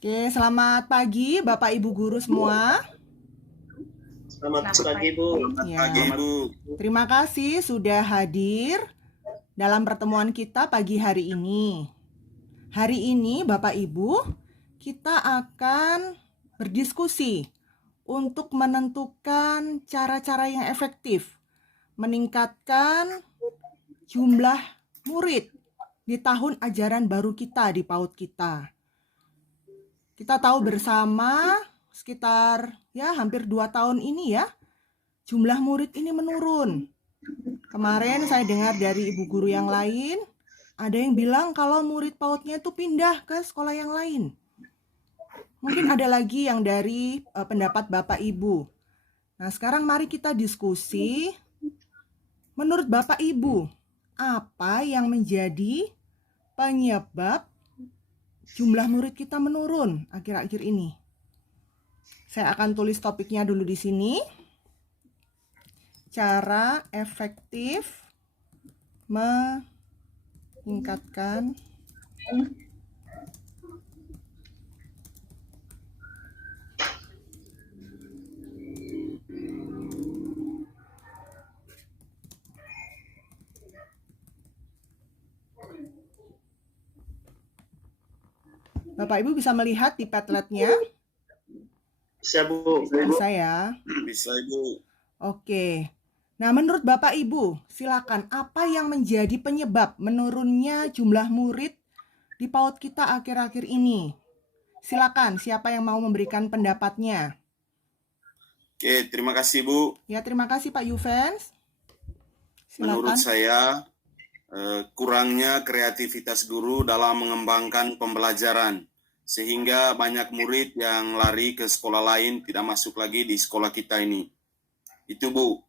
Oke, selamat pagi Bapak Ibu guru semua. Selamat Selamat pagi, Bu. pagi. Ya, Pagi, Bu. terima kasih sudah hadir dalam pertemuan kita pagi hari ini. Hari ini Bapak Ibu, kita akan berdiskusi untuk menentukan cara-cara yang efektif meningkatkan jumlah murid di tahun ajaran baru kita di PAUD kita. Kita tahu bersama sekitar hampir 2 tahun ini jumlah murid ini menurun. Kemarin saya dengar dari ibu guru yang lain, ada yang bilang kalau murid PAUD-nya itu pindah ke sekolah yang lain. Mungkin ada lagi yang dari pendapat Bapak Ibu. Nah, sekarang mari kita diskusi. Menurut Bapak Ibu, apa yang menjadi penyebab jumlah murid kita menurun akhir-akhir ini? Saya akan tulis topiknya dulu di sini. Cara efektif meningkatkan Bapak Ibu bisa melihat di Padlet-nya? Bisa, Bu. Bisa ya? Bisa, Ibu. Oke. Nah, menurut Bapak Ibu, silakan apa yang menjadi penyebab menurunnya jumlah murid di PAUD kita akhir-akhir ini? Silakan, siapa yang mau memberikan pendapatnya? Oke, terima kasih, Bu. Ya, terima kasih Pak Yuvens. Menurut Silakan. saya, kurangnya kreativitas guru dalam mengembangkan pembelajaran, sehingga banyak murid yang lari ke sekolah lain, tidak masuk lagi di sekolah kita ini. Itu, Bu.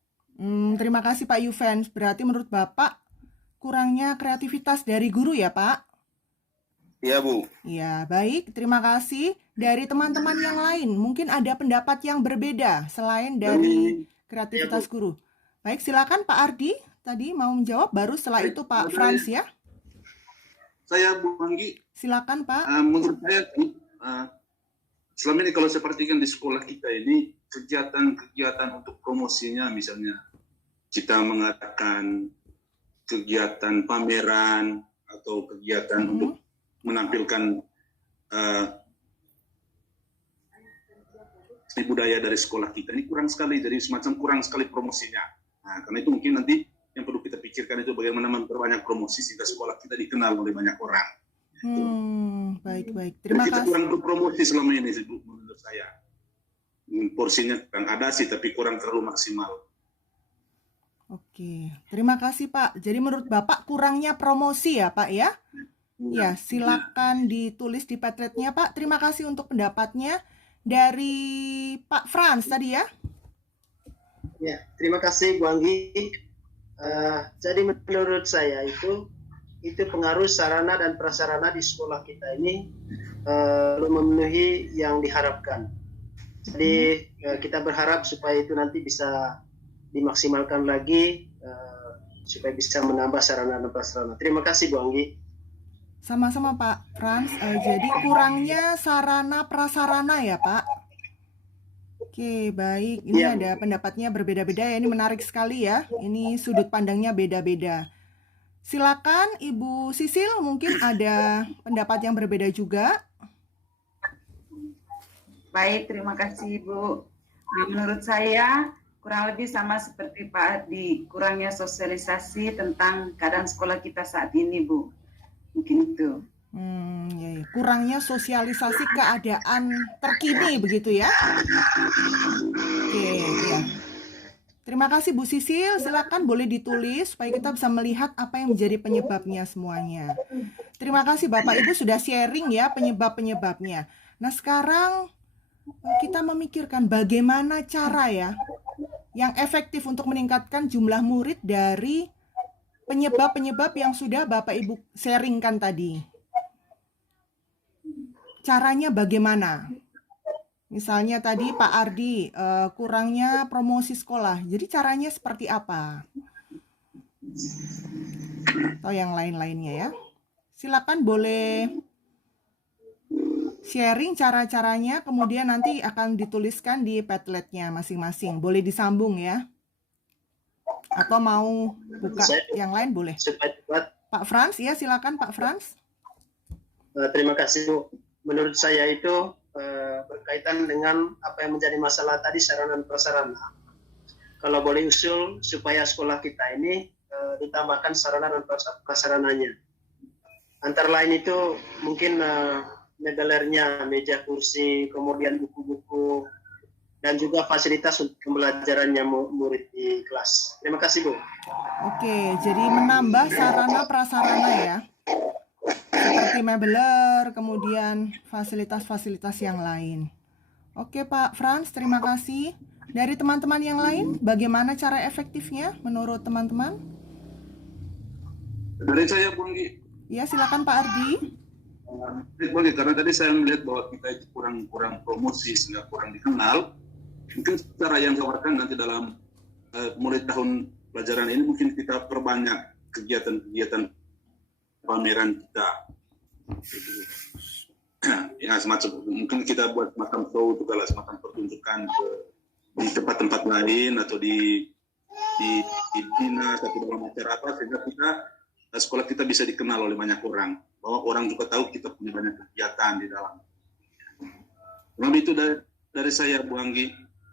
Terima kasih Pak Yuvens. Berarti menurut Bapak, kurangnya kreativitas dari guru ya, Pak? Iya, Bu. Ya, baik. Terima kasih. Dari teman-teman yang lain, mungkin ada pendapat yang berbeda selain dari kreativitas guru. Baik, silakan Pak Ardi. Tadi mau menjawab, baru setelah itu Pak Frans ya. Saya Bu Anggi. Silakan Pak. Menurut saya selama ini kalau saya perhatikan di sekolah kita ini kegiatan-kegiatan untuk promosinya, misalnya kita mengadakan kegiatan pameran atau kegiatan untuk menampilkan seni budaya dari sekolah kita ini kurang sekali, jadi semacam kurang sekali promosinya. Nah, karena itu mungkin nanti yang perlu kita pikirkan itu bagaimana memperbanyak promosi sehingga sekolah kita dikenal oleh banyak orang. Baik. Terima kita kasih. kurang berpromosi selama ini menurut saya. Porsinya kurang ada sih, tapi kurang terlalu maksimal. Oke, terima kasih Pak. Jadi menurut Bapak kurangnya promosi ya Pak ya? Ya, silakan ditulis di Padlet-nya Pak. Terima kasih untuk pendapatnya. Dari Pak Frans tadi ya. Ya, terima kasih Bu Anggi. Jadi menurut saya itu pengaruh sarana dan prasarana di sekolah kita ini belum memenuhi yang diharapkan. Jadi kita berharap supaya itu nanti bisa dimaksimalkan lagi supaya bisa menambah sarana dan prasarana. Terima kasih Bu Anggi. Sama-sama Pak Frans. Jadi kurangnya sarana prasarana ya Pak. Oke, baik. Ini ada pendapatnya berbeda-beda ya. Ini menarik sekali ya. Ini sudut pandangnya beda-beda. Silakan Ibu Sisil, mungkin ada pendapat yang berbeda juga. Baik, terima kasih Bu. Nah, menurut saya kurang lebih sama seperti Pak Ardi, kurangnya sosialisasi tentang keadaan sekolah kita saat ini, Bu. Mungkin itu. Kurangnya sosialisasi keadaan terkini begitu ya. Oke, ya. Terima kasih Bu Sisil, silakan boleh ditulis supaya kita bisa melihat apa yang menjadi penyebabnya semuanya. Terima kasih Bapak Ibu sudah sharing ya penyebab-penyebabnya. Nah, sekarang kita memikirkan bagaimana cara ya yang efektif untuk meningkatkan jumlah murid dari penyebab-penyebab yang sudah Bapak Ibu sharingkan tadi. Caranya bagaimana? Misalnya tadi Pak Ardi, kurangnya promosi sekolah. Jadi caranya seperti apa? Atau yang lain-lainnya ya. Silakan boleh sharing cara-caranya, kemudian nanti akan dituliskan di Padletnya masing-masing. Boleh disambung ya. Atau mau buka yang lain boleh. Supaya cepat. Pak Frans, ya silakan Pak Frans. Terima kasih Bu. Menurut saya itu berkaitan dengan apa yang menjadi masalah tadi, sarana dan prasarana. Kalau boleh usul supaya sekolah kita ini ditambahkan sarana dan prasarananya. Antara lain itu mungkin megalernya, meja kursi, kemudian buku-buku, dan juga fasilitas untuk pembelajarannya murid di kelas. Terima kasih Bu. Oke, jadi menambah sarana prasarana ya. Seperti mebeler, kemudian fasilitas-fasilitas yang lain. Oke Pak Frans, terima kasih. Dari teman-teman yang lain, bagaimana cara efektifnya menurut teman-teman? Dari saya, Bung Gi. Ya, silakan Pak Ardi. Boleh, karena tadi saya melihat bahwa kita itu kurang promosi sehingga kurang dikenal. Mungkin cara yang tawarkan nanti dalam mulai tahun pelajaran ini mungkin kita perbanyak kegiatan-kegiatan pameran kita. Ya semacam mungkin kita buat semacam show juga lah, semacam pertunjukan di tempat-tempat lain atau di dinas atau dalam acara apa, sehingga sekolah kita bisa dikenal oleh banyak orang, bahwa orang juga tahu kita punya banyak kegiatan di dalam. Lalu itu dari saya, Bu Anggi,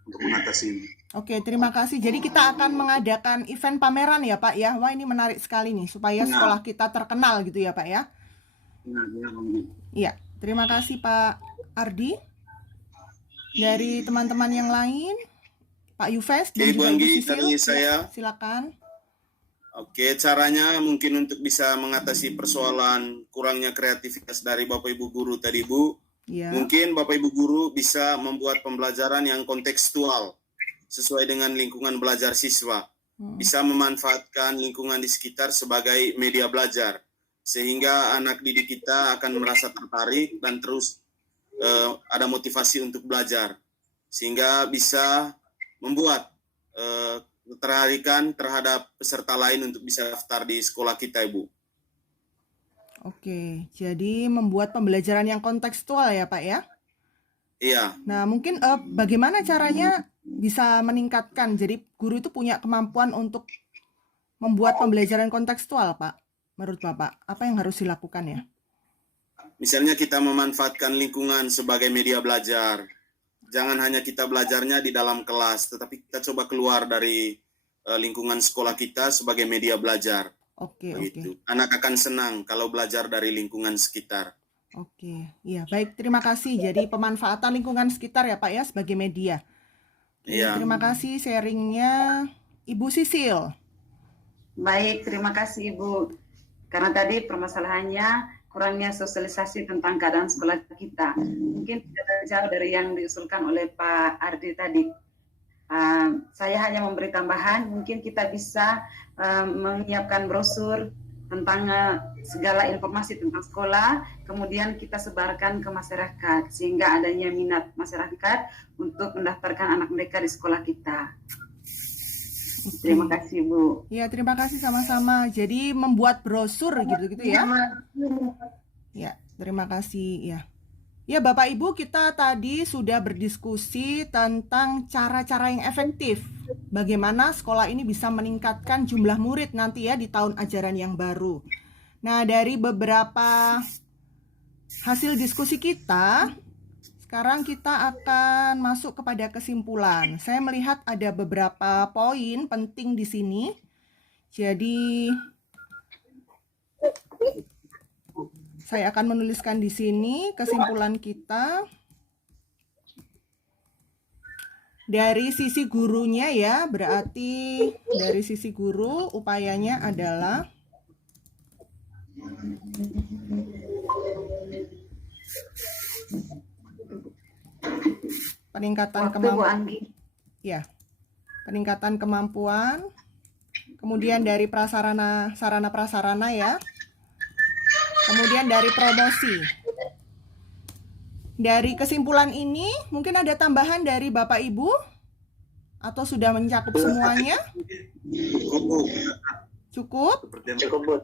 untuk mengatasi ini. Oke, terima kasih. Jadi kita akan mengadakan event pameran ya Pak ya. Wah, ini menarik sekali nih, supaya sekolah kita terkenal gitu ya Pak ya. Iya, terima kasih Pak Ardi. Dari teman-teman yang lain, Pak Yufes dan juga Ibu Sisil, silakan. Oke, caranya mungkin untuk bisa mengatasi persoalan kurangnya kreativitas dari Bapak Ibu guru tadi Bu. Ya. Mungkin Bapak Ibu guru bisa membuat pembelajaran yang kontekstual sesuai dengan lingkungan belajar siswa. Bisa memanfaatkan lingkungan di sekitar sebagai media belajar, sehingga anak didik kita akan merasa tertarik dan terus ada motivasi untuk belajar, sehingga bisa membuat ketertarikan terhadap peserta lain untuk bisa daftar di sekolah kita, Ibu. Oke, jadi membuat pembelajaran yang kontekstual ya Pak ya? Iya. Nah, mungkin bagaimana caranya bisa meningkatkan, jadi guru itu punya kemampuan untuk membuat pembelajaran kontekstual, Pak. Menurut Bapak, apa yang harus dilakukan ya? Misalnya kita memanfaatkan lingkungan sebagai media belajar. Jangan hanya kita belajarnya di dalam kelas, tetapi kita coba keluar dari lingkungan sekolah kita sebagai media belajar. Oke. Anak akan senang kalau belajar dari lingkungan sekitar. Oke, iya baik, terima kasih. Jadi pemanfaatan lingkungan sekitar ya Pak ya sebagai media. Iya. Terima kasih sharingnya Ibu Sisil. Baik, terima kasih Ibu. Karena tadi permasalahannya kurangnya sosialisasi tentang keadaan sekolah kita. Mungkin tidak jauh dari yang diusulkan oleh Pak Ardi tadi. Saya hanya memberi tambahan, mungkin kita bisa menyiapkan brosur tentang segala informasi tentang sekolah, kemudian kita sebarkan ke masyarakat, sehingga adanya minat masyarakat untuk mendaftarkan anak mereka di sekolah kita. Terima kasih Bu. Ya, terima kasih sama-sama. Jadi membuat brosur gitu-gitu ya. Ya, terima kasih ya. Ya Bapak Ibu, kita tadi sudah berdiskusi tentang cara-cara yang efektif. Bagaimana sekolah ini bisa meningkatkan jumlah murid nanti ya di tahun ajaran yang baru. Nah, dari beberapa hasil diskusi kita, sekarang kita akan masuk kepada kesimpulan. Saya melihat ada beberapa poin penting di sini. Jadi saya akan menuliskan di sini kesimpulan kita. Dari sisi gurunya ya, berarti dari sisi guru upayanya adalah peningkatan kemampuan. Ya. Peningkatan kemampuan. Kemudian dari sarana prasarana ya. Kemudian dari promosi. Dari kesimpulan ini, mungkin ada tambahan dari Bapak Ibu? Atau sudah mencakup semuanya? Cukup. Cukup? Cukup Bu.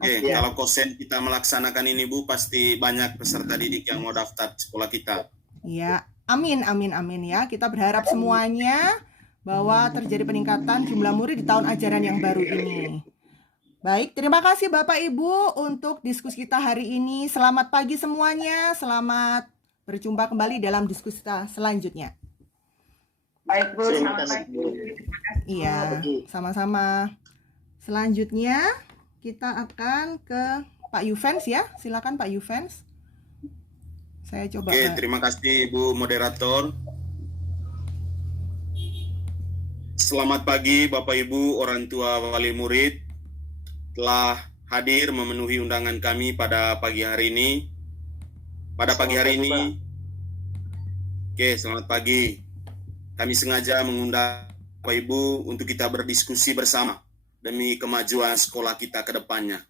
Oke, Ya. kalau kosen kita melaksanakan ini Bu, pasti banyak peserta didik yang mau daftar di sekolah kita. Ya, amin, amin, amin ya. Kita berharap semuanya bahwa terjadi peningkatan jumlah murid di tahun ajaran yang baru ini. Baik, terima kasih Bapak Ibu untuk diskusi kita hari ini. Selamat pagi semuanya. Selamat berjumpa kembali dalam diskusi kita selanjutnya. Baik Bu, Terima selamat kasih, pagi. Bu. Terima kasih. Iya, pagi. sama-sama. Selanjutnya kita akan ke Pak Yuvens ya. Silakan Pak Yuvens. Saya coba. Oke, terima kasih Bu Moderator. Selamat pagi Bapak Ibu, orang tua wali murid telah hadir memenuhi undangan kami pada pagi hari ini. Pada pagi hari ini, oke, selamat pagi. Kami sengaja mengundang Bapak Ibu untuk kita berdiskusi bersama demi kemajuan sekolah kita ke depannya.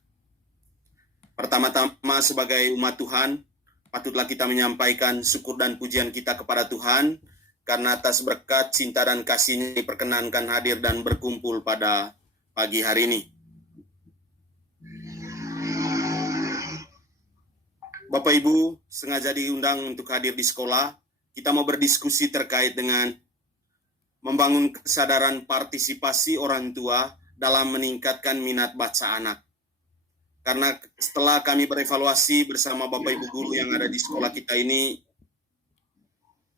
Pertama-tama sebagai umat Tuhan, patutlah kita menyampaikan syukur dan pujian kita kepada Tuhan karena atas berkat, cinta, dan kasih-Nya diperkenankan hadir dan berkumpul pada pagi hari ini. Bapak Ibu sengaja diundang untuk hadir di sekolah. Kita mau berdiskusi terkait dengan membangun kesadaran partisipasi orang tua dalam meningkatkan minat baca anak. Karena setelah kami berevaluasi bersama Bapak Ibu guru yang ada di sekolah kita ini,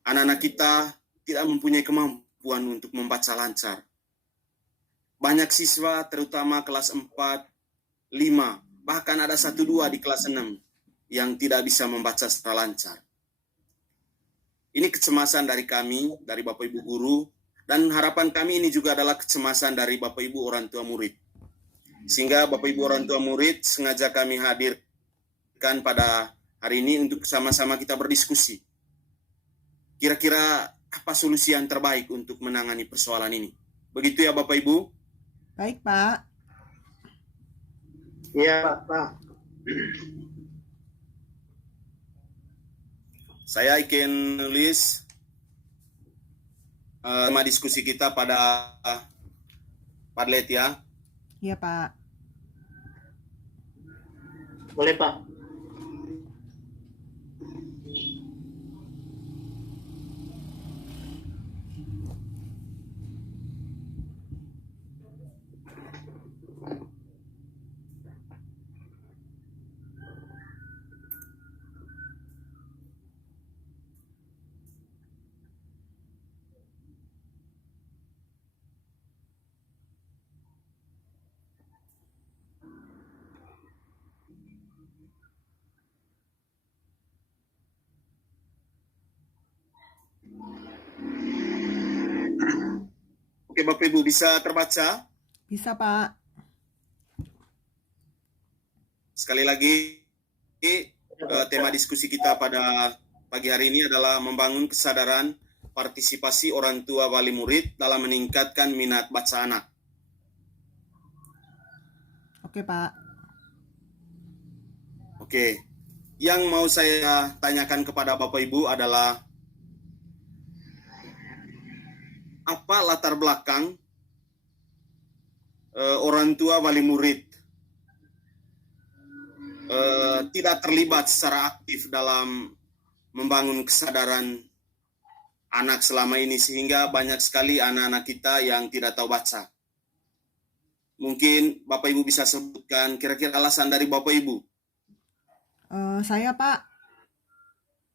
anak-anak kita tidak mempunyai kemampuan untuk membaca lancar. Banyak siswa, terutama kelas 4, 5, bahkan ada 1-2 di kelas 6 yang tidak bisa membaca secara lancar. Ini kecemasan dari kami, dari Bapak Ibu guru, dan harapan kami ini juga adalah kecemasan dari Bapak Ibu orang tua murid. Sehingga Bapak Ibu orang tua murid sengaja kami hadirkan pada hari ini untuk sama-sama kita berdiskusi. Kira-kira apa solusi yang terbaik untuk menangani persoalan ini? Begitu ya Bapak Ibu? Baik, Pak. Iya, Pak. Saya ingin nulis tema diskusi kita pada Padlet ya. Iya, Pak. Boleh, Pak. Oke Bapak Ibu, bisa terbaca? Bisa, Pak. Sekali lagi, tema diskusi kita pada pagi hari ini adalah membangun kesadaran partisipasi orang tua wali murid dalam meningkatkan minat baca anak. Oke, Pak. Oke, yang mau saya tanyakan kepada Bapak Ibu adalah apa latar belakang orang tua wali murid tidak terlibat secara aktif dalam membangun kesadaran anak selama ini sehingga banyak sekali anak-anak kita yang tidak tahu baca. Mungkin Bapak Ibu bisa sebutkan kira-kira alasan dari Bapak Ibu. Saya, Pak.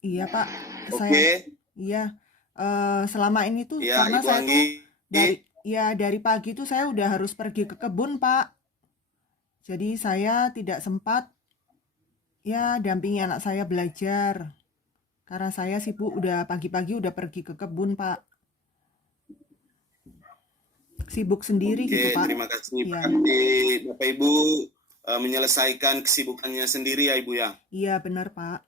Iya, Pak. Oke. Iya. Selama ini tuh Ya, karena Ibu saya Anggi. tuh dari pagi tuh saya udah harus pergi ke kebun, Pak. Jadi saya tidak sempat ya dampingi anak saya belajar. Karena saya sibuk udah pagi-pagi udah pergi ke kebun, Pak. Sibuk sendiri Oke, gitu, Pak. terima kasih. Iya. Berarti Bapak Ibu menyelesaikan kesibukannya sendiri ya Ibu ya. Iya, benar, Pak.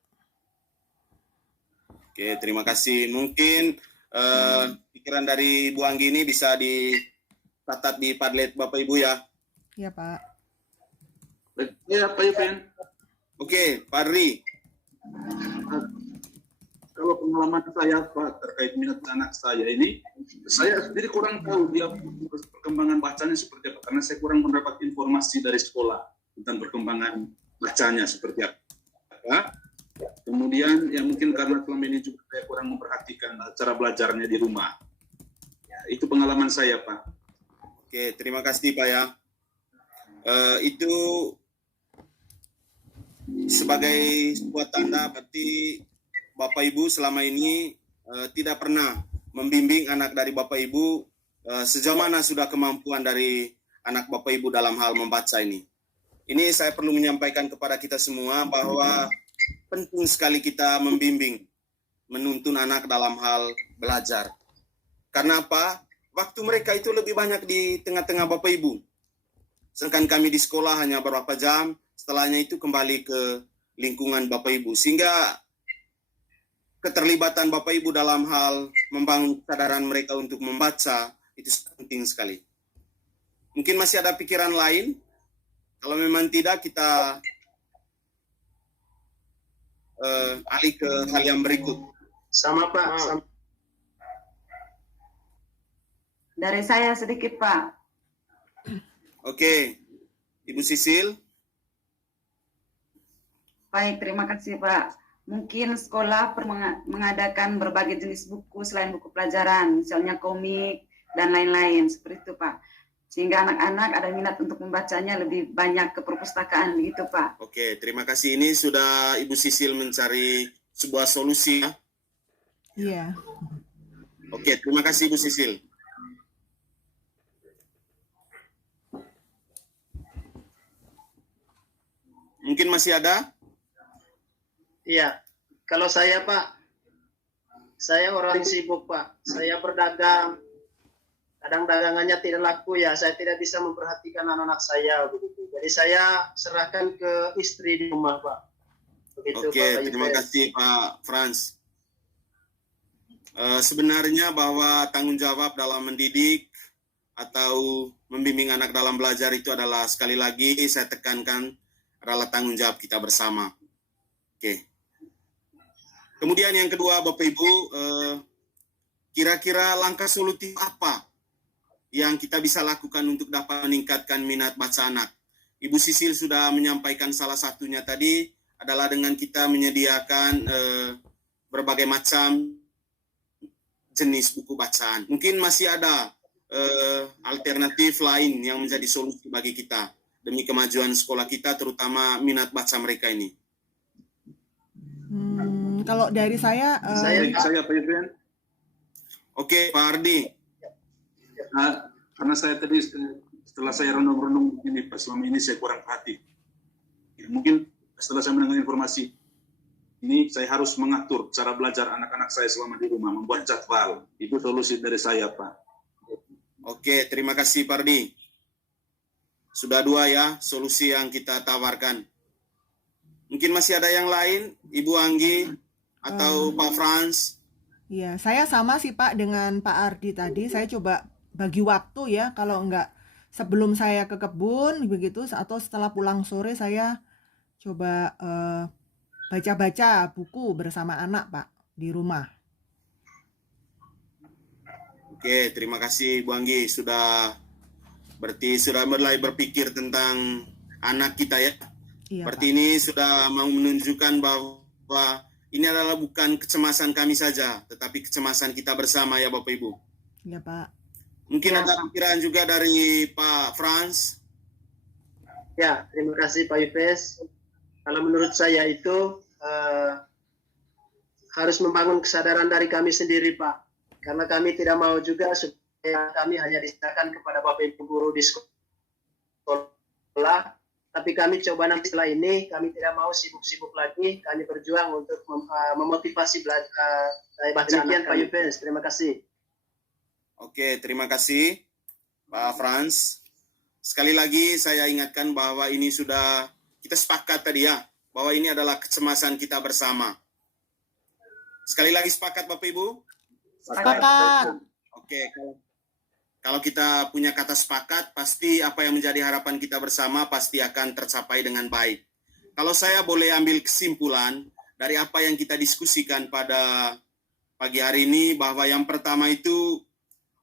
Oke, terima kasih. Mungkin pikiran dari Bu Anggi ini bisa dicatat di Padlet Bapak Ibu ya. Iya, Pak. Ya, Pak Yupen. Oke, Pak Ri. Kalau pengalaman saya Pak terkait minat anak saya ini, saya sendiri kurang tahu dia perkembangan bacanya seperti apa karena saya kurang mendapat informasi dari sekolah. tentang perkembangan bacanya seperti apa. Kemudian ya mungkin karena selama ini juga saya kurang memperhatikan cara belajarnya di rumah. Ya, itu pengalaman saya, Pak. Oke, terima kasih Pak ya. Itu sebagai sebuah tanda berarti Bapak Ibu selama ini tidak pernah membimbing anak dari Bapak Ibu sejauh mana sudah kemampuan dari anak Bapak Ibu dalam hal membaca ini. Ini saya perlu menyampaikan kepada kita semua bahwa penting sekali kita membimbing, menuntun anak dalam hal belajar. Karena apa? Waktu mereka itu lebih banyak di tengah-tengah Bapak Ibu. Sedangkan kami di sekolah hanya beberapa jam, setelahnya itu kembali ke lingkungan Bapak Ibu. Sehingga keterlibatan Bapak Ibu dalam hal membangun kesadaran mereka untuk membaca, itu penting sekali. Mungkin masih ada pikiran lain? Kalau memang tidak, kita alih ke hal yang berikut. Sama Pak. Sama. Dari saya sedikit, Pak. Oke, Ibu Sisil. Baik, terima kasih, Pak. Mungkin sekolah mengadakan berbagai jenis buku selain buku pelajaran, misalnya komik dan lain-lain, seperti itu, Pak. Sehingga anak-anak ada minat untuk membacanya lebih banyak ke perpustakaan, begitu, Pak. Oke, terima kasih. Ini sudah Ibu Sisil mencari sebuah solusi ya. Iya. Oke, terima kasih Ibu Sisil. Mungkin masih ada? Iya. Kalau saya Pak, saya orang sibuk Pak. Saya berdagang. Kadang dagangannya tidak laku ya. Saya tidak bisa memperhatikan anak-anak saya begitu. Jadi saya serahkan ke istri di rumah Pak. Begitu, Oke, Pak terima Yves. kasih Pak Frans. Sebenarnya bahwa tanggung jawab dalam mendidik atau membimbing anak dalam belajar itu adalah sekali lagi saya tekankan adalah tanggung jawab kita bersama. Oke. Kemudian yang kedua Bapak Ibu, kira-kira langkah solutif apa yang kita bisa lakukan untuk dapat meningkatkan minat baca anak? Ibu Sisil sudah menyampaikan salah satunya tadi adalah dengan kita menyediakan berbagai macam jenis buku bacaan. Mungkin masih ada alternatif lain yang menjadi solusi bagi kita demi kemajuan sekolah kita, terutama minat baca mereka ini. Kalau dari saya, Saya Pak Yudhian. Oke, Pak Ardi. Karena saya tadi setelah saya renung-renung ini selama ini saya kurang perhati. Mungkin setelah saya mendengar informasi ini saya harus mengatur cara belajar anak-anak saya selama di rumah, membuat jadwal. Itu solusi dari saya, Pak. Oke, terima kasih Pak Ardi. Sudah 2 ya solusi yang kita tawarkan. Mungkin masih ada yang lain, Ibu Anggi atau Pak Frans? ya saya sama sih Pak dengan Pak Ardi tadi. Saya coba bagi waktu ya. Kalau enggak sebelum saya ke kebun begitu atau setelah pulang sore saya coba baca-baca buku bersama anak Pak di rumah. Oke, terima kasih Bu Anggi berarti sudah mulai berpikir tentang anak kita ya. Iya Berarti Pak. ini sudah mau menunjukkan bahwa ini adalah bukan kecemasan kami saja, tetapi kecemasan kita bersama ya Bapak Ibu. Iya Pak. Mungkin Ya, ada Pak. pikiran juga dari Pak Frans. Ya, terima kasih Pak Yves. Kalau menurut saya itu harus membangun kesadaran dari kami sendiri Pak. Karena kami tidak mau juga supaya kami hanya diserahkan kepada Bapak Ibu guru di sekolah. Tapi kami coba nanti setelah ini, kami tidak mau sibuk-sibuk lagi. Kami berjuang untuk memotivasi belajar. Demikian Pak Yves, terima kasih. Oke, terima kasih Pak Frans. Sekali lagi saya ingatkan bahwa ini sudah kita sepakat tadi ya, bahwa ini adalah kecemasan kita bersama. Sekali lagi sepakat Bapak Ibu? Sepakat. Oke, kalau kita punya kata sepakat, pasti apa yang menjadi harapan kita bersama pasti akan tercapai dengan baik. Kalau saya boleh ambil kesimpulan dari apa yang kita diskusikan pada pagi hari ini, bahwa yang pertama itu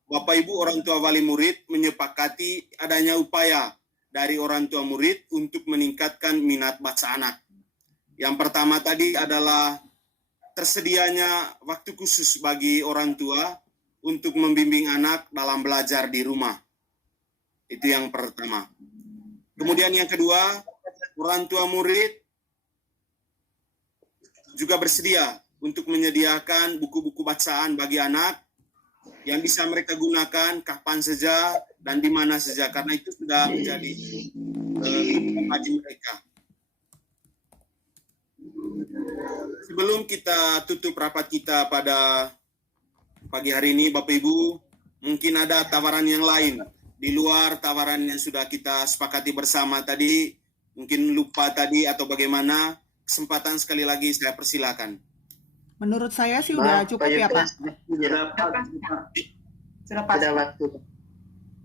Bapak Ibu orang tua wali murid menyepakati adanya upaya dari orang tua murid untuk meningkatkan minat baca anak. Yang pertama tadi adalah tersedianya waktu khusus bagi orang tua untuk membimbing anak dalam belajar di rumah. Itu yang pertama. Kemudian yang kedua, orang tua murid juga bersedia untuk menyediakan buku-buku bacaan bagi anak yang bisa mereka gunakan kapan saja dan di mana saja, karena itu sudah menjadi bagi mereka. Sebelum kita tutup rapat kita pada pagi hari ini, Bapak Ibu, mungkin ada tawaran yang lain di luar tawaran yang sudah kita sepakati bersama tadi, mungkin lupa tadi atau bagaimana. Kesempatan sekali lagi saya persilakan. Menurut saya sih udah cukup ya, Pak. Sudah pas. Sudah waktu.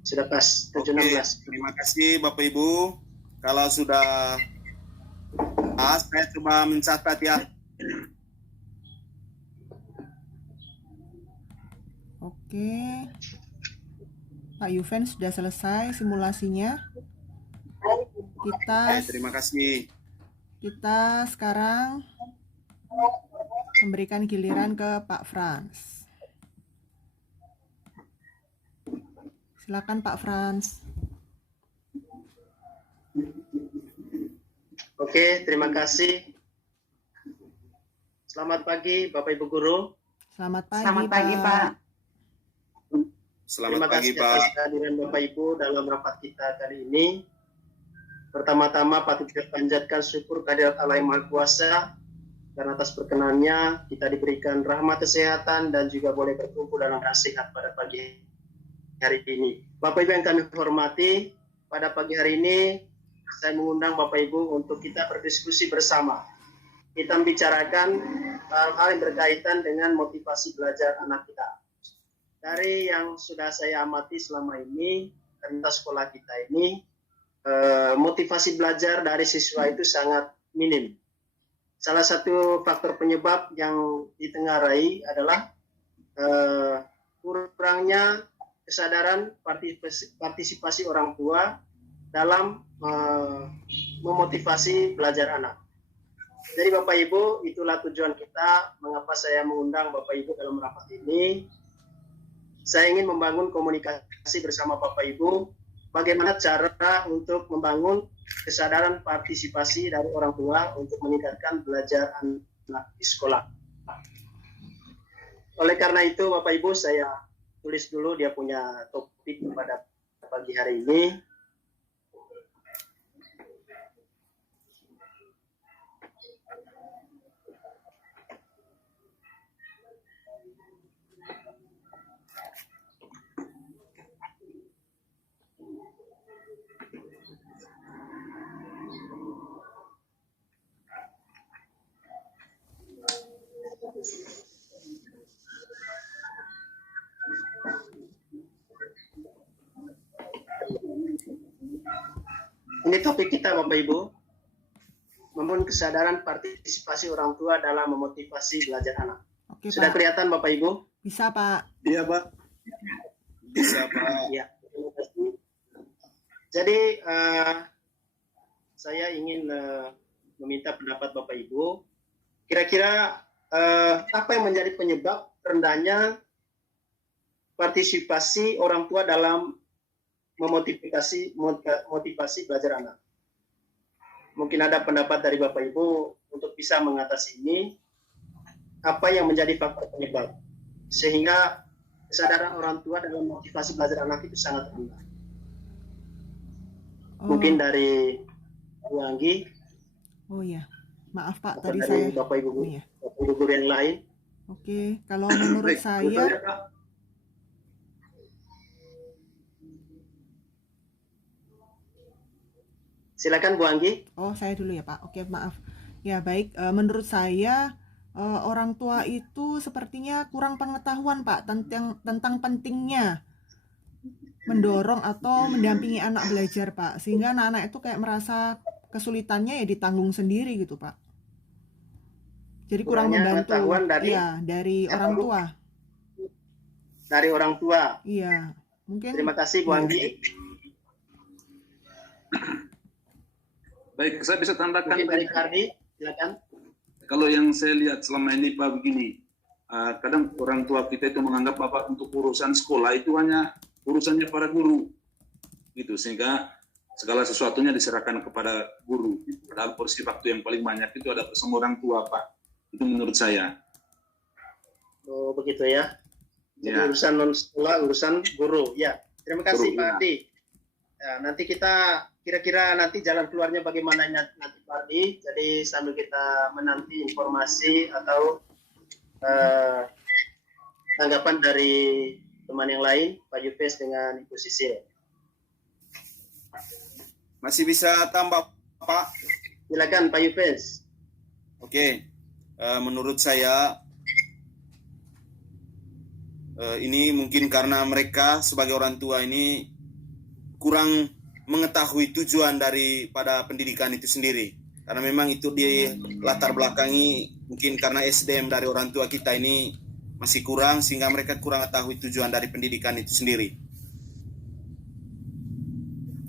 Sudah pas. 7.16. Terima kasih Bapak Ibu. Kalau sudah pas, saya coba mencatat ya. Oke. Pak Yuven sudah selesai simulasinya. Terima kasih. Kita sekarang memberikan giliran ke Pak Frans. Silakan Pak Frans. Oke, terima kasih. Selamat pagi Bapak Ibu Guru. Selamat pagi, Selamat pagi, Pak. Selamat Terima pagi kasih Pak. atas kehadiran Bapak Ibu dalam rapat kita kali ini. Pertama-tama patut kita panjatkan syukur kehadirat Allah yang Maha Kuasa karena atas perkenannya kita diberikan rahmat kesehatan dan juga boleh berkumpul dalam nasihat pada pagi hari ini. Bapak Ibu yang kami hormati, pada pagi hari ini saya mengundang Bapak Ibu untuk kita berdiskusi bersama. Kita membicarakan hal-hal yang berkaitan dengan motivasi belajar anak kita. Dari yang sudah saya amati selama ini, tentang sekolah kita ini, motivasi belajar dari siswa itu sangat minim. Salah satu faktor penyebab yang ditengarai adalah kurangnya kesadaran partisipasi orang tua dalam memotivasi belajar anak. Jadi Bapak Ibu, itulah tujuan kita, mengapa saya mengundang Bapak Ibu dalam rapat ini. Saya ingin membangun komunikasi bersama Bapak Ibu, bagaimana cara untuk membangun kesadaran partisipasi dari orang tua untuk meningkatkan belajar anak di sekolah. Oleh karena itu Bapak Ibu, saya tulis dulu dia punya topik pada pagi hari ini. Ini topik kita Bapak Ibu, membangun kesadaran partisipasi orang tua dalam memotivasi belajar anak. Oke, Sudah Pak. kelihatan Bapak Ibu? Bisa, Pak. Iya Pak. Bisa Pak. Ya, terima kasih. Jadi saya ingin meminta pendapat Bapak Ibu. Kira-kira apa yang menjadi penyebab rendahnya partisipasi orang tua dalam motivasi belajar anak? Mungkin ada pendapat dari Bapak Ibu untuk bisa mengatasi ini. Apa yang menjadi faktor penyebab sehingga kesadaran orang tua dalam motivasi belajar anak itu sangat rendah? Mungkin dari Bu Anggi. Oh ya, maaf Pak, atau tadi dari saya. Bapak Ibu, Oh, iya. Bapak Ibu guru yang lain. Oke, kalau menurut saya, Silakan Bu Anggi. oh saya dulu ya Pak. Oke, maaf. Ya baik, menurut saya orang tua itu sepertinya kurang pengetahuan Pak tentang pentingnya mendorong atau mendampingi anak belajar Pak, sehingga anak-anak itu kayak merasa kesulitannya ya ditanggung sendiri gitu Pak. Jadi kurang Kurangnya membantu. pengetahuan dari Iya, dari orang tua. Dari orang tua. Iya, mungkin. Terima kasih Bu Iya. Anggi. Baik, saya bisa tambahkan. Mungkin dari Kardi, silakan. Kalau yang saya lihat selama ini Pak begini, kadang orang tua kita itu menganggap Bapak untuk urusan sekolah itu hanya urusannya para guru, gitu, sehingga segala sesuatunya diserahkan kepada guru. Padahal porsi waktu yang paling banyak itu ada bersama orang tua, Pak. Itu menurut saya. Oh, begitu ya. Jadi Ya. urusan non sekolah, urusan guru. Ya, terima kasih Guru, Pak ya. Ardi. Ya, nanti kita kira-kira nanti jalan keluarnya bagaimana nanti Pak Ardi. Jadi sambil kita menanti informasi atau tanggapan dari teman yang lain, Pak Yufes dengan Ibu Sisil. Masih bisa tambah, Pak? Silakan Pak Yufes. Oke, menurut saya ini mungkin karena mereka sebagai orang tua ini kurang mengetahui tujuan daripada pendidikan itu sendiri. Karena memang itu di latar belakangi mungkin karena SDM dari orang tua kita ini masih kurang sehingga mereka kurang mengetahui tujuan dari pendidikan itu sendiri.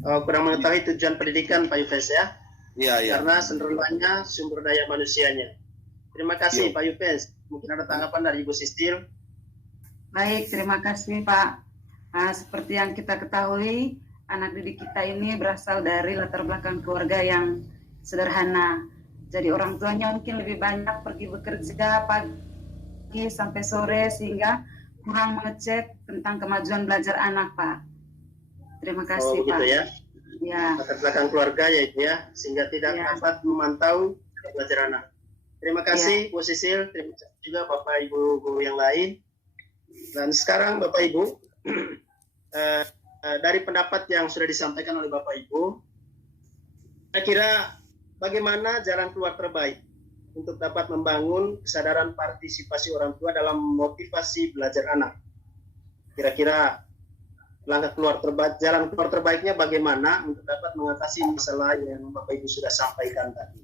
Kurang mengetahui tujuan pendidikan Pak Yufes ya. Iya, iya. Karena cenderungnya sumber daya manusianya. Terima kasih Pak Yufes. Mungkin ada tanggapan dari Ibu Sisil. Baik, terima kasih Pak. Seperti yang kita ketahui, anak didik kita ini berasal dari latar belakang keluarga yang sederhana. Jadi orang tuanya mungkin lebih banyak pergi bekerja pagi sampai sore sehingga kurang mengecek tentang kemajuan belajar anak, Pak. Terima kasih, Oh, begitu Pak. ya. Ya, Latar belakang keluarga ya itu ya, sehingga tidak Ya. dapat memantau pelajaran anak. Terima kasih Bu Sisil, terima kasih juga Bapak Ibu guru yang lain. Dan sekarang Bapak Ibu, dari pendapat yang sudah disampaikan oleh Bapak Ibu, saya kira bagaimana jalan keluar terbaik untuk dapat membangun kesadaran partisipasi orang tua dalam motivasi belajar anak. Kira-kira jalan keluar terbaiknya bagaimana untuk dapat mengatasi masalah yang Bapak Ibu sudah sampaikan tadi.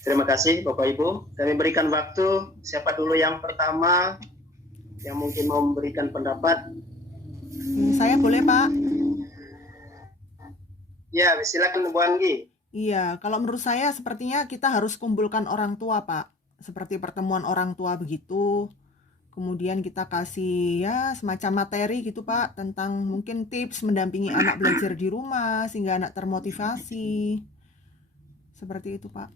Terima kasih Bapak Ibu. Kami berikan waktu, siapa dulu yang pertama yang mungkin mau memberikan pendapat? Saya boleh, Pak? Ya, silakan Bu Anggi. Iya, kalau menurut saya sepertinya kita harus kumpulkan orang tua, Pak. Seperti pertemuan orang tua begitu. Kemudian kita kasih ya semacam materi gitu, Pak, tentang mungkin tips mendampingi anak belajar di rumah sehingga anak termotivasi. Seperti itu, Pak.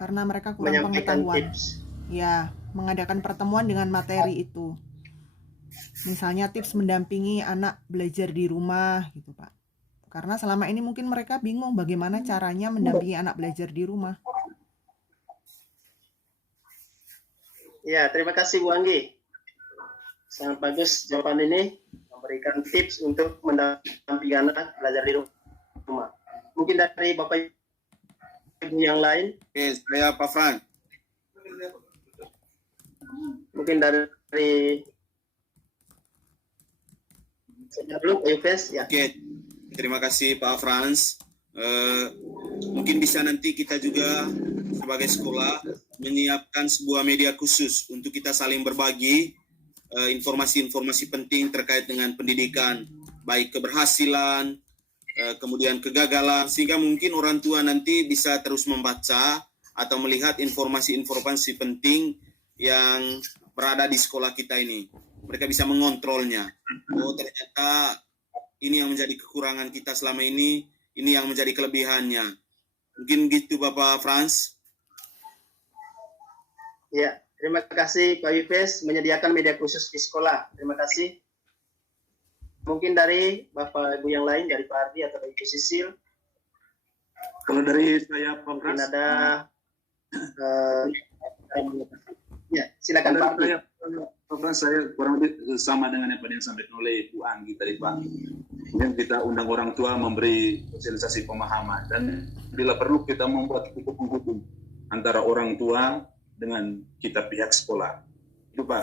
Karena mereka kurang Menyampaikan pengetahuan. tips. Ya, mengadakan pertemuan dengan materi itu. Misalnya tips mendampingi anak belajar di rumah gitu, Pak. Karena selama ini mungkin mereka bingung bagaimana caranya mendampingi anak belajar di rumah. Ya, terima kasih Bu Anggi. Sangat bagus jawaban ini, memberikan tips untuk mendampingi anak belajar di rumah. Mungkin dari Bapak Ibu yang lain, Oke, saya Pak Frank. mungkin dari saya dulu Pak Yufes, ya. Oke, terima kasih Pak Frans. Mungkin bisa nanti kita juga sebagai sekolah menyiapkan sebuah media khusus untuk kita saling berbagi informasi-informasi penting terkait dengan pendidikan, baik keberhasilan, kemudian kegagalan, sehingga mungkin orang tua nanti bisa terus membaca atau melihat informasi-informasi penting yang berada di sekolah kita ini. Mereka bisa mengontrolnya. Oh, ternyata ini yang menjadi kekurangan kita selama ini yang menjadi kelebihannya. Mungkin gitu Bapak Frans. Ya, terima kasih Pak Yufes menyediakan media khusus di sekolah. Terima kasih. Mungkin dari Bapak Ibu yang lain, dari Pak Ardi atau Ibu Sisil, Kalau dari saya Pak mungkin Frans, ada ya, silakan Pak Ardi. Pak Frans, saya kurang lebih sama dengan apa yang disampaikan oleh Bu Anggi tadi Pak. Kemudian kita undang orang tua memberi sosialisasi pemahaman dan bila perlu kita membuat titik penghubung antara orang tua dengan kita pihak sekolah. Itu Pak.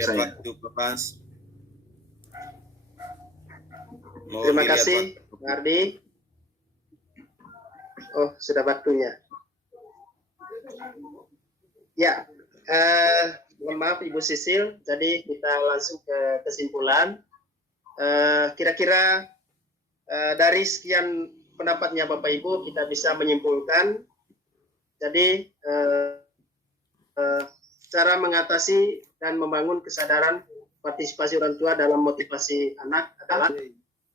Saya. Pak Frans. Terima kasih Pak Ardi. Oh, sudah waktunya. Ya, mohon maaf Ibu Sisil, jadi kita langsung ke kesimpulan. Kira-kira dari sekian pendapatnya Bapak Ibu kita bisa menyimpulkan. Jadi cara mengatasi dan membangun kesadaran partisipasi orang tua dalam motivasi anak adalah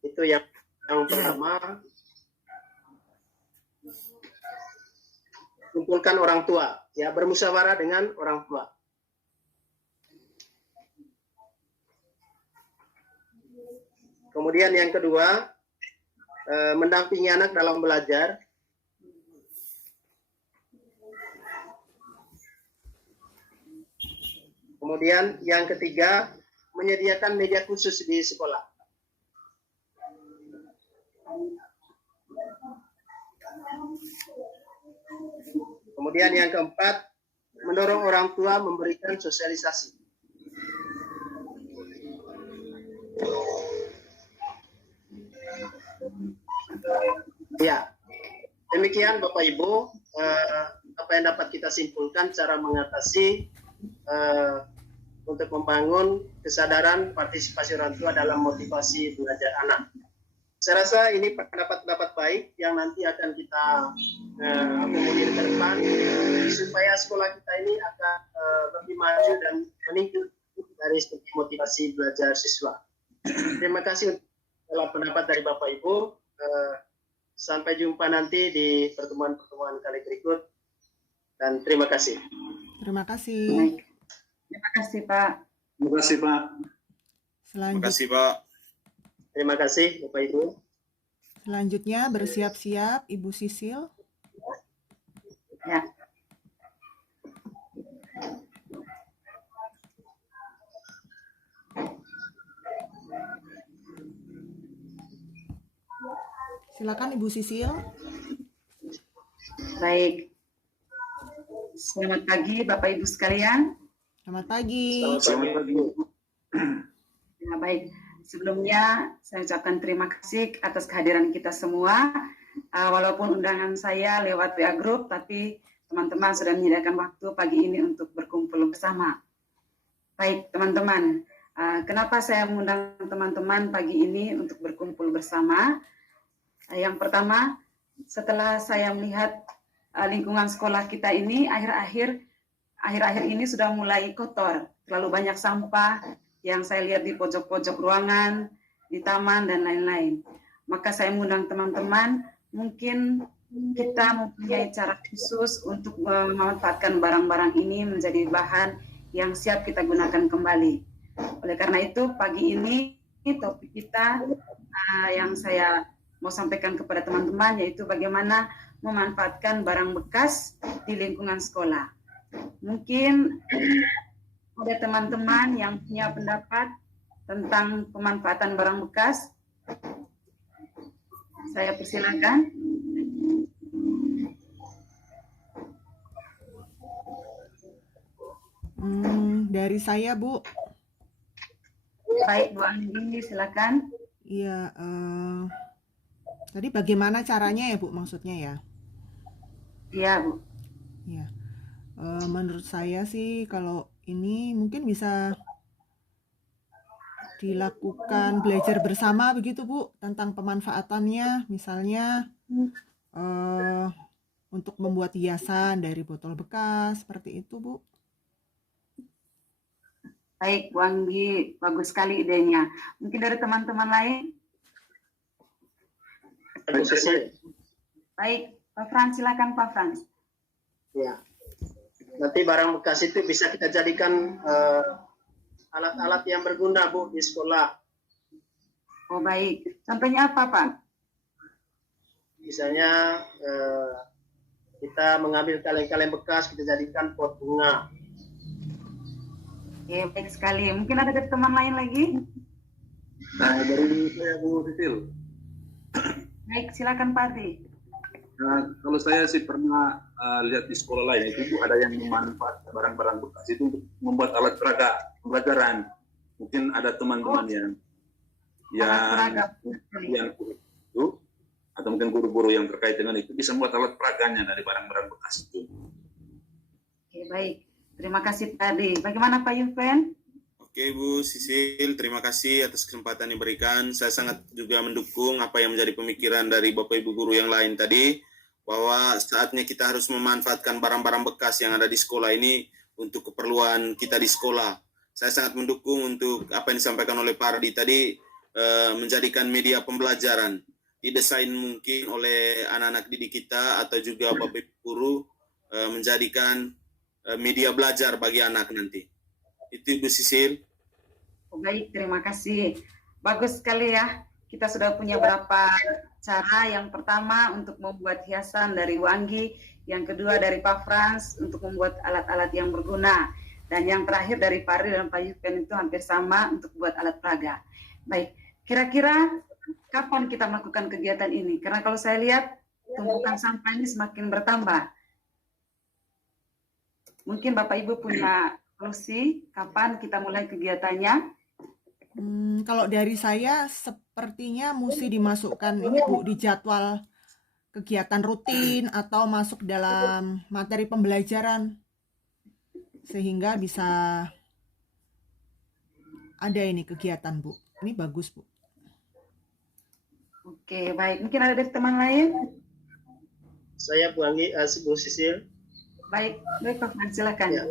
itu yang pertama, kumpulkan orang tua, ya, bermusyawarah dengan orang tua. Kemudian yang kedua, mendampingi anak dalam belajar. Kemudian yang ketiga, menyediakan media khusus di sekolah. Kemudian yang keempat, mendorong orang tua memberikan sosialisasi. Ya, demikian Bapak Ibu, apa yang dapat kita simpulkan cara mengatasi untuk membangun kesadaran partisipasi orang tua dalam motivasi belajar anak. Saya rasa ini pendapat-pendapat baik yang nanti akan kita akomodir ke depan supaya sekolah kita ini akan lebih maju dan meningkat dari segi motivasi belajar siswa. Terima kasih dalam pendapat dari Bapak Ibu. Sampai jumpa nanti di pertemuan-pertemuan kali berikut. Dan terima kasih. Terima kasih. Baik. Terima kasih Pak. Terima kasih Pak. Terima kasih Pak. Terima kasih Bapak Ibu. Selanjutnya bersiap-siap Ibu Sisil. Ya. Silakan Ibu Sisil. Baik. Selamat pagi Bapak Ibu sekalian. Selamat pagi. Selamat pagi. Ya, baik. Sebelumnya saya ucapkan terima kasih atas kehadiran kita semua. Walaupun undangan saya lewat WA Group, tapi teman-teman sudah menyediakan waktu pagi ini untuk berkumpul bersama. Baik teman-teman, kenapa saya mengundang teman-teman pagi ini untuk berkumpul bersama? Yang pertama, setelah saya melihat lingkungan sekolah kita ini akhir-akhir ini sudah mulai kotor, terlalu banyak sampah yang saya lihat di pojok-pojok ruangan, di taman, dan lain-lain. Maka saya mengundang teman-teman, mungkin kita mempunyai cara khusus untuk memanfaatkan barang-barang ini menjadi bahan yang siap kita gunakan kembali. Oleh karena itu, pagi ini topik kita yang saya mau sampaikan kepada teman-teman yaitu bagaimana memanfaatkan barang bekas di lingkungan sekolah. Mungkin ada teman-teman yang punya pendapat tentang pemanfaatan barang bekas. Saya persilakan. Dari saya, Bu. Baik, Bu Anggi, silakan. Iya, tadi bagaimana caranya ya, Bu, maksudnya ya? Iya, Bu. Iya. Menurut saya sih kalau ini mungkin bisa dilakukan belajar bersama begitu, Bu, tentang pemanfaatannya, misalnya untuk membuat hiasan dari botol bekas, seperti itu, Bu. Baik, Bu Anggi, bagus sekali idenya. Mungkin dari teman-teman lain? Baik, Pak Frans, silakan Pak Frans. Ya. Nanti barang bekas itu bisa kita jadikan alat-alat yang berguna, Bu, di sekolah. Oh baik, contohnya apa Pak? Misalnya kita mengambil kaleng-kaleng bekas, kita jadikan pot bunga. Oke, baik sekali. Mungkin ada dari teman lain lagi? Nah, dari saya Bu Sisil. Baik, silakan Pak Ardi. Nah, kalau saya sih pernah lihat di sekolah lain itu ada yang memanfaatkan barang-barang bekas itu untuk membuat alat peraga pembelajaran. Mungkin ada teman-teman yang itu atau mungkin guru-guru yang terkait dengan itu bisa membuat alat peraganya dari barang-barang bekas itu. Oke, baik. Terima kasih Pak Ardi. Bagaimana Pak Yuven? Oke Bu Sisil, terima kasih atas kesempatan yang diberikan. Saya sangat juga mendukung apa yang menjadi pemikiran dari Bapak Ibu guru yang lain tadi, bahwa saatnya kita harus memanfaatkan barang-barang bekas yang ada di sekolah ini untuk keperluan kita di sekolah. Saya sangat mendukung untuk apa yang disampaikan oleh Pak Ardi tadi, menjadikan media pembelajaran. Didesain mungkin oleh anak-anak didik kita atau juga Bapak Ibu guru, menjadikan media belajar bagi anak nanti. Itu Bu Sisil. Oh, baik, terima kasih. Bagus sekali ya. Kita sudah punya beberapa cara. Yang pertama untuk membuat hiasan dari Wanggi, yang kedua dari Pak Frans untuk membuat alat-alat yang berguna, dan yang terakhir dari Pak Ardi dan Pak Yupen itu hampir sama untuk buat alat peraga. Baik, kira-kira kapan kita melakukan kegiatan ini? Karena kalau saya lihat tumpukan sampah ini semakin bertambah. Mungkin Bapak Ibu punya solusi kapan kita mulai kegiatannya? Kalau dari saya sepertinya mesti dimasukkan ini Bu di jadwal kegiatan rutin atau masuk dalam materi pembelajaran sehingga bisa ada ini kegiatan Bu. Ini bagus Bu. Oke, baik. Mungkin ada dari teman lain? Saya Bu Anggi, Bu Sisil. Baik, baik Pak Frans, silakan. Ya.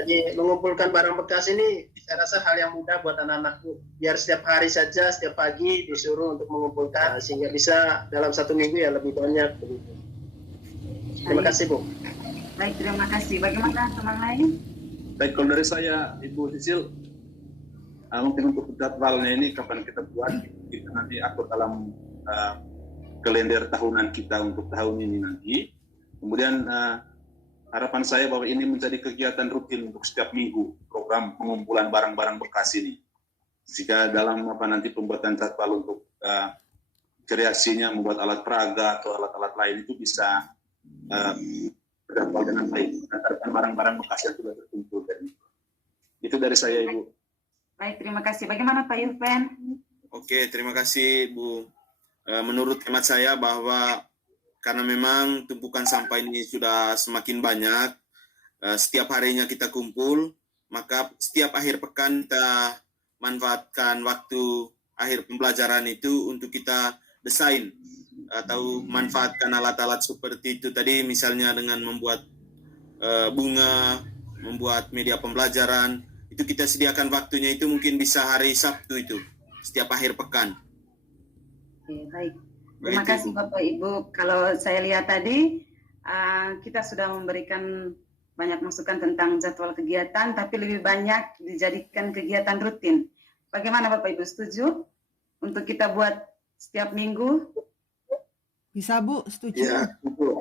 Jadi mengumpulkan barang bekas ini saya rasa hal yang mudah buat anak-anak Bu. Biar setiap hari saja, setiap pagi disuruh untuk mengumpulkan sehingga bisa dalam 1 minggu ya lebih banyak begitu. Terima kasih Bu. Baik, terima kasih. Bagaimana teman lain? Baik, kalau dari saya, Ibu Sisil, mungkin untuk jadwalnya ini kapan kita buat, kita nanti atur dalam kalender tahunan kita untuk tahun ini nanti. Kemudian harapan saya bahwa ini menjadi kegiatan rutin untuk setiap minggu, program pengumpulan barang-barang bekas ini. Jika dalam nanti pembuatan jadwal untuk kreasinya membuat alat peraga atau alat-alat lain itu bisa berjadwal dengan baik, berdasarkan barang-barang bekas yang sudah terkumpul. Itu dari saya, Ibu. Baik, terima kasih. Bagaimana Pak Yupen? Oke, terima kasih Bu. Menurut hemat saya bahwa karena memang tumpukan sampah ini sudah semakin banyak, setiap harinya kita kumpul, maka setiap akhir pekan kita manfaatkan waktu akhir pembelajaran itu untuk kita desain atau manfaatkan alat-alat seperti itu tadi, misalnya dengan membuat bunga, membuat media pembelajaran, itu kita sediakan waktunya itu mungkin bisa hari Sabtu itu, setiap akhir pekan. Oke, baik. Terima kasih Bapak Ibu. Kalau saya lihat tadi, kita sudah memberikan banyak masukan tentang jadwal kegiatan, tapi lebih banyak dijadikan kegiatan rutin. Bagaimana Bapak Ibu, setuju untuk kita buat setiap minggu? Bisa Bu, setuju. Ya,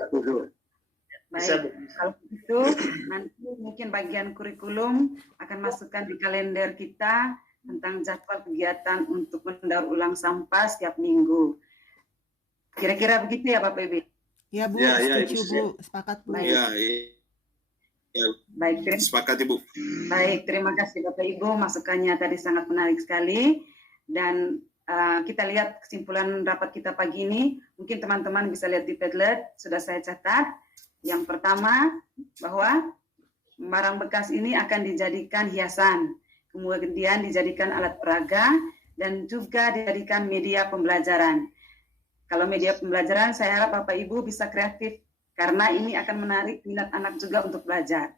setuju. Baik, kalau begitu nanti mungkin bagian kurikulum akan masukkan di kalender kita tentang jadwal kegiatan untuk mendaur ulang sampah setiap minggu. Kira-kira begitu ya Bapak Ibu? Ya Bu, Ya, setuju Bu, sepakat Bu. Ya, Baik, sepakat Ibu. baik, terima kasih Bapak Ibu, masukannya tadi sangat menarik sekali. Dan kita lihat kesimpulan rapat kita pagi ini, mungkin teman-teman bisa lihat di Padlet, sudah saya catat. Yang pertama, bahwa barang bekas ini akan dijadikan hiasan, kemudian dijadikan alat peraga, dan juga dijadikan media pembelajaran. Kalau media pembelajaran, saya harap Bapak Ibu bisa kreatif, karena ini akan menarik minat anak juga untuk belajar.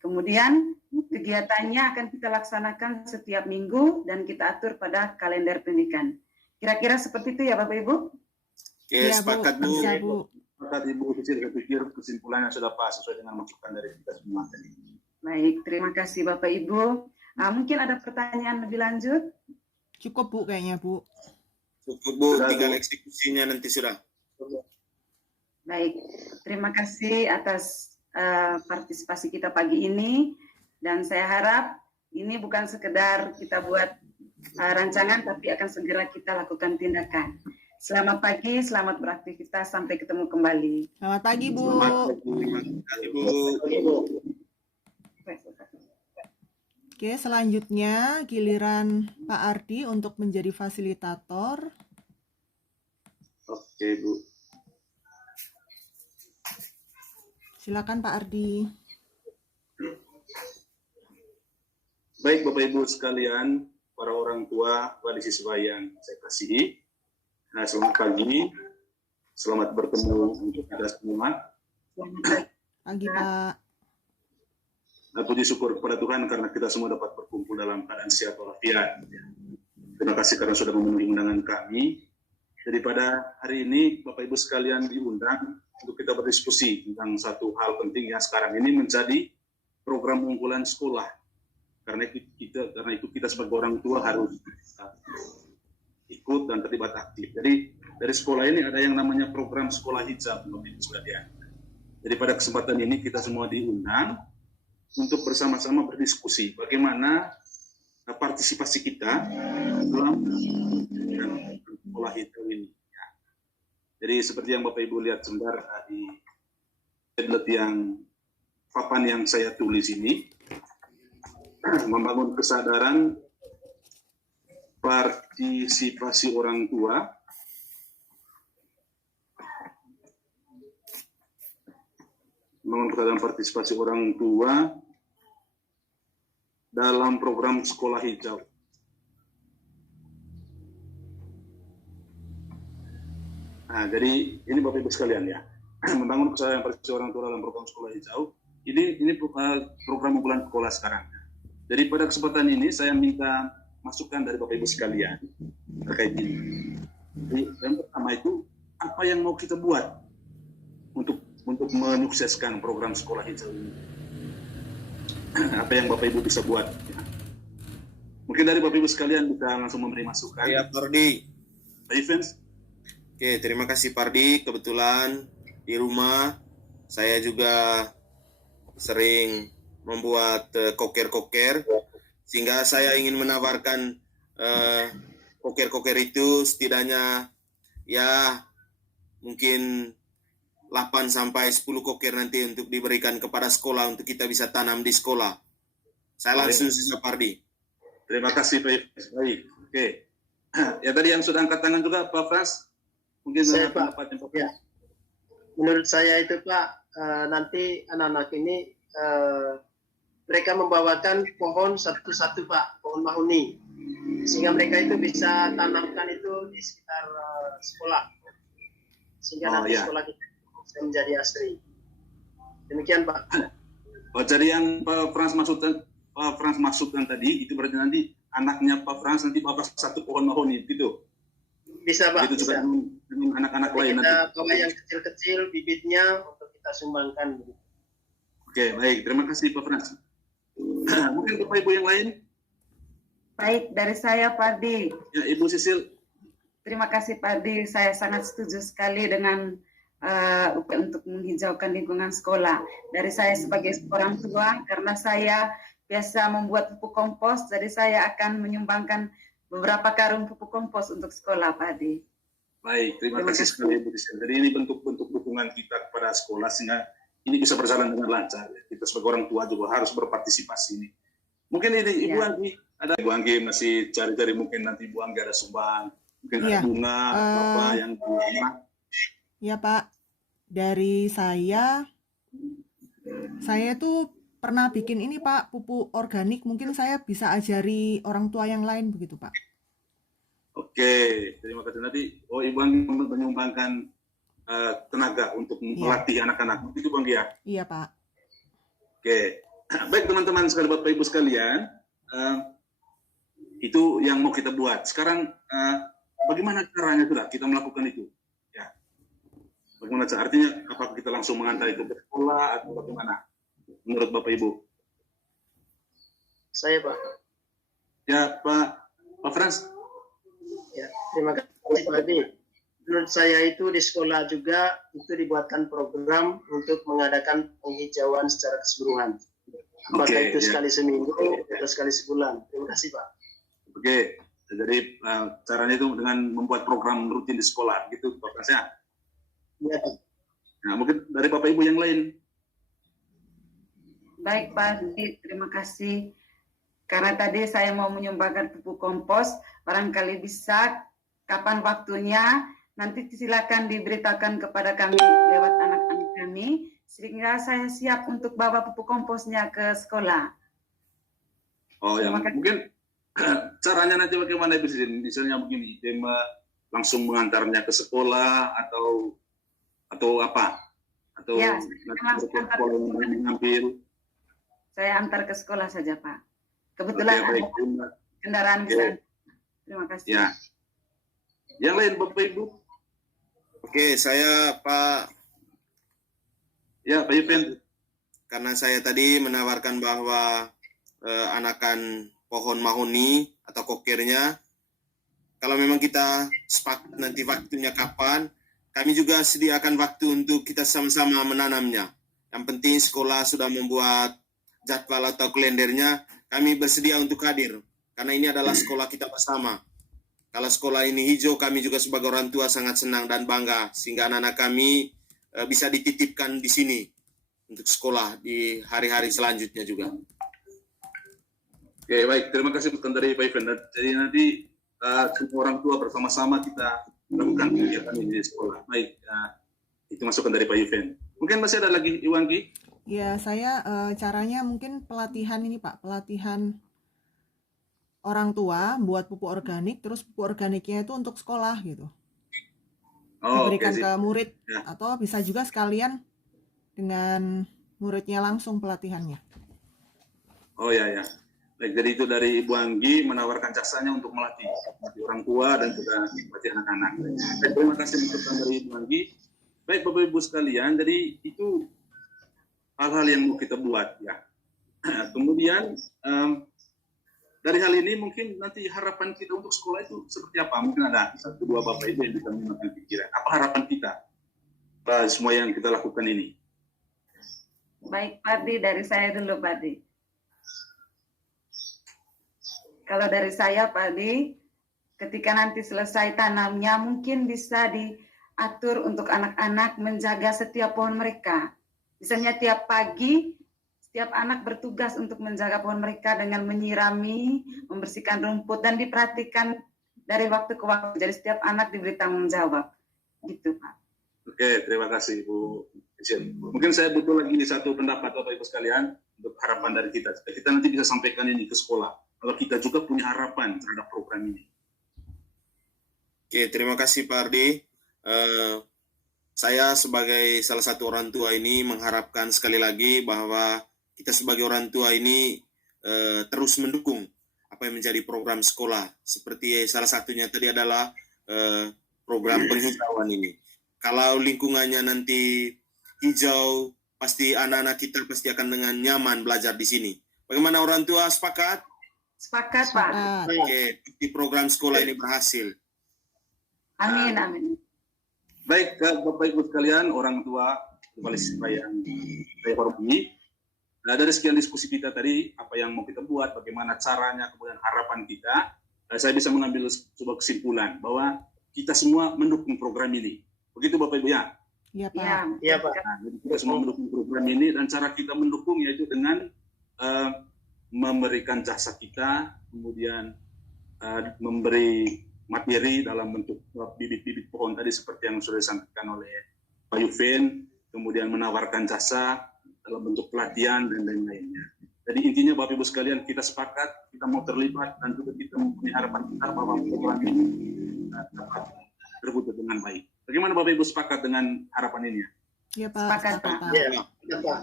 Kemudian, kegiatannya akan kita laksanakan setiap minggu, dan kita atur pada kalender pendidikan. Kira-kira seperti itu ya Bapak Ibu? Oke, Ya, sepakat Bu. bisa Bu. Sepakat Ibu Sisil, saya pikir kesimpulannya sudah pas sesuai dengan masukan dari kita semua tadi. Baik, terima kasih Bapak Ibu. Mungkin ada pertanyaan lebih lanjut? Cukup Bu kayaknya Bu. Cukup Bu, tinggal eksekusinya nanti sudah. Baik, terima kasih atas partisipasi kita pagi ini, dan saya harap ini bukan sekedar kita buat rancangan, tapi akan segera kita lakukan tindakan. Selamat pagi, selamat beraktivitas, sampai ketemu kembali. Selamat pagi Bu. Terima kasih Bu. Oke, selanjutnya giliran Pak Ardi untuk menjadi fasilitator. Oke, Bu. Silakan Pak Ardi. Baik Bapak Ibu sekalian, para orang tua, wali siswa yang saya kasihi, selamat pagi, selamat bertemu untuk kita semua. Pagi, Pak. Puji syukur kepada Tuhan karena kita semua dapat berkumpul dalam keadaan sehat walafiat. Terima kasih karena sudah memenuhi undangan kami. Jadi pada hari ini Bapak Ibu sekalian diundang untuk kita berdiskusi tentang satu hal penting yang sekarang ini menjadi program unggulan sekolah. Karena itu kita sebagai orang tua harus ikut dan terlibat aktif. Jadi dari sekolah ini ada yang namanya program sekolah hijab, Bapak Ibu sekalian. Jadi pada kesempatan ini kita semua diundang untuk bersama-sama berdiskusi bagaimana partisipasi kita dalam sekolah hijab ini. Jadi seperti yang Bapak Ibu lihat sebentar di tablet yang papan yang saya tulis ini, membangun kesadaran partisipasi orang tua dalam program sekolah hijau. Nah, jadi ini Bapak Ibu sekalian ya, membangun kesadaran partisipasi orang tua dalam program sekolah hijau. Ini program unggulan sekolah sekarang. Jadi pada kesempatan ini saya minta masukan dari Bapak Ibu sekalian terkait ini. Jadi, yang pertama itu apa yang mau kita buat untuk menyukseskan program sekolah hijau ini? Apa yang Bapak Ibu bisa buat? Ya. Mungkin dari Bapak Ibu sekalian bisa langsung memberi masukan. Ya, Pardi. Pak Evans. Oke, terima kasih Pardi. Kebetulan di rumah saya juga sering membuat koker-koker, sehingga saya ingin menawarkan koker-koker itu setidaknya ya mungkin 8 sampai 10 koker nanti untuk diberikan kepada sekolah untuk kita bisa tanam di sekolah. Saya langsung sisa Pardi. Terima kasih Pak Evans. Baik. Oke. Ya tadi yang sudah angkat tangan juga Pak Frans. Mungkin Saya, Pak. pendapatnya Pak. Ya. Menurut saya itu Pak, nanti anak-anak ini mereka membawakan pohon satu-satu Pak, pohon mahuni, sehingga mereka itu bisa tanamkan itu di sekitar sekolah, sehingga nanti sekolah kita bisa menjadi asri. Demikian Pak. Oh, jadi yang Pak Frans maksudkan tadi itu berarti nanti anaknya Pak Frans nanti bawa satu pohon mahoni gitu. Bisa Pak. Itu juga dengan anak-anak lain nanti. Kita bawa yang kecil-kecil bibitnya untuk kita sumbangkan. Oke, baik. Terima kasih Pak Frans. Mungkin Bapak Ibu yang lain? Baik, dari saya Pardi. Ya, Ibu Sisil. Terima kasih Pardi, saya sangat setuju sekali dengan upaya untuk menghijaukan lingkungan sekolah. Dari saya sebagai orang tua, karena saya biasa membuat pupuk kompos, jadi saya akan menyumbangkan beberapa karung pupuk kompos untuk sekolah Pardi. Baik, terima kasih sekali Ibu Sisil. Jadi ini bentuk-bentuk dukungan kita kepada sekolah sehingga ini bisa berjalan dengan lancar. Kita sebagai orang tua juga harus berpartisipasi ini. Mungkin ini Ibu Anggi, ada Ibu Anggi masih cari-cari, mungkin nanti Ibu Anggi ada sumbang, mungkin ada bunga, apa yang bunga. Ya Pak, dari saya tuh pernah bikin ini Pak, pupuk organik, mungkin saya bisa ajari orang tua yang lain begitu Pak. Oke, terima kasih. Nanti Ibu Anggi menyumbangkan tenaga untuk melatih anak-anak. Itu Bang ya? Iya Pak. Oke. Baik teman-teman sekalian, Bapak Ibu sekalian, itu yang mau kita buat. Sekarang bagaimana caranya sudah kita melakukan itu? Ya. Bagaimana cara? Artinya apakah kita langsung mengantar itu ke sekolah atau bagaimana? Menurut Bapak Ibu? Saya Pak. Ya Pak Frans. Ya, terima kasih Pak Adi. Menurut saya itu di sekolah juga itu dibuatkan program untuk mengadakan penghijauan secara keseluruhan. Apakah itu sekali seminggu atau sekali sebulan. Terima kasih Pak. Oke, jadi caranya itu dengan membuat program rutin di sekolah, gitu Pak Frans ya? Ya. Nah, mungkin dari Bapak Ibu yang lain. Baik Pak Adi, terima kasih. Karena tadi saya mau menyumbangkan pupuk kompos, barangkali bisa kapan waktunya, nanti silakan diberitakan kepada kami lewat anak-anak kami, sehingga saya siap untuk bawa pupuk komposnya ke sekolah. Oh ya, Terima kasih. mungkin caranya nanti bagaimana Presiden? Misalnya begini, tema langsung mengantarnya ke sekolah atau apa? Atau Ya, nanti langsung ke antar sekolah ke sekolah. yang mengambil? Saya antar ke sekolah saja, Pak. Oke, Kebetulan baik. ada kendaraan Oke. bisa. Terima kasih. Ya. Yang lain Bapak Ibu? Oke, saya Pak, Ya, Pak Yupen. karena saya tadi menawarkan bahwa anakan pohon mahoni atau kokirnya, kalau memang kita sepakat nanti waktunya kapan, kami juga sediakan waktu untuk kita sama-sama menanamnya. Yang penting sekolah sudah membuat jadwal atau kalendernya, kami bersedia untuk hadir. Karena ini adalah sekolah kita bersama. Kalau sekolah ini hijau, kami juga sebagai orang tua sangat senang dan bangga. Sehingga anak-anak kami bisa dititipkan di sini untuk sekolah di hari-hari selanjutnya juga. Oke, baik. Terima kasih masukan dari Pak Yupen. Jadi nanti semua orang tua bersama-sama kita lakukan kegiatan ini di sekolah. Baik, itu masukan dari Pak Yupen. Mungkin masih ada lagi, Iwangi? Ya, saya caranya mungkin pelatihan ini Pak, pelatihan orang tua buat pupuk organik, terus pupuk organiknya itu untuk sekolah gitu. Oh, oke Diberikan sih. ke murid, Ya. atau bisa juga sekalian dengan muridnya langsung pelatihannya. Oh ya ya. Baik, jadi itu dari Ibu Anggi menawarkan jasanya untuk melatih orang tua dan juga melatih anak-anak. Baik, terima kasih masukan dari Ibu Anggi. Baik Bapak Ibu sekalian, jadi itu hal-hal yang mau kita buat ya. Kemudian dari hal ini mungkin nanti harapan kita untuk sekolah itu seperti apa? Mungkin ada satu dua Bapak Ibu yang bisa menggunakan pikiran. Apa harapan kita semua yang kita lakukan ini? Baik, Pak Di, dari saya dulu, Pak Di. Kalau dari saya, Pak Di, ketika nanti selesai tanamnya, mungkin bisa diatur untuk anak-anak menjaga setiap pohon mereka. Misalnya tiap pagi, setiap anak bertugas untuk menjaga pohon mereka dengan menyirami, membersihkan rumput, dan diperhatikan dari waktu ke waktu. Jadi setiap anak diberi tanggung jawab. Gitu, Pak. Oke, terima kasih Bu. Mungkin saya butuh lagi satu pendapat Bapak Ibu sekalian untuk harapan dari kita. Kita nanti bisa sampaikan ini ke sekolah. Kalau kita juga punya harapan terhadap program ini. Oke, terima kasih Pak Ardi. Saya sebagai salah satu orang tua ini mengharapkan sekali lagi bahwa kita sebagai orang tua ini terus mendukung apa yang menjadi program sekolah. Seperti salah satunya tadi adalah program penghijauan ini. Kalau lingkungannya nanti hijau, pasti anak-anak kita pasti akan dengan nyaman belajar di sini. Bagaimana orang tua, sepakat? Sepakat, Pak. Oke, di program sekolah ini berhasil. Amin, amin. Baik, Bapak Ibu sekalian, orang tua kembali yang saya hormati. Nah, dari sekian diskusi kita tadi, apa yang mau kita buat, bagaimana caranya, kemudian harapan kita, saya bisa mengambil sebuah kesimpulan bahwa kita semua mendukung program ini. Begitu Bapak Ibu ya? Iya Pak. Iya, Pak. Nah, jadi kita semua mendukung program ini dan cara kita mendukung yaitu dengan memberikan jasa kita, kemudian memberi materi dalam bentuk bibit-bibit pohon tadi seperti yang sudah disampaikan oleh Pak Yupen, kemudian menawarkan jasa dalam bentuk pelatihan dan lain-lainnya. Jadi intinya Bapak Ibu sekalian, kita sepakat, kita mau terlibat dan juga kita mempunyai harapan kita bahwa program ini dapat terwujud dengan baik. Bagaimana Bapak Ibu sepakat dengan harapan ini? Iya Pak. Sepakat, Pak. Iya, Pak.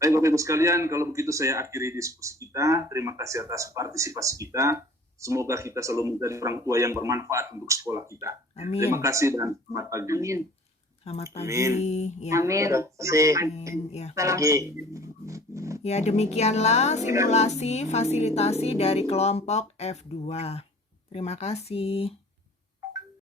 Baik Bapak Ibu sekalian, kalau begitu saya akhiri diskusi kita. Terima kasih atas partisipasi kita. Semoga kita selalu menjadi orang tua yang bermanfaat untuk sekolah kita. Amin. Terima kasih dan selamat pagi. Amin. Selamat pagi. Amin. Ya. Amin. Terima kasih. Amin. Ya. Salam. Lagi. Ya, demikianlah simulasi fasilitasi dari kelompok F2. Terima kasih.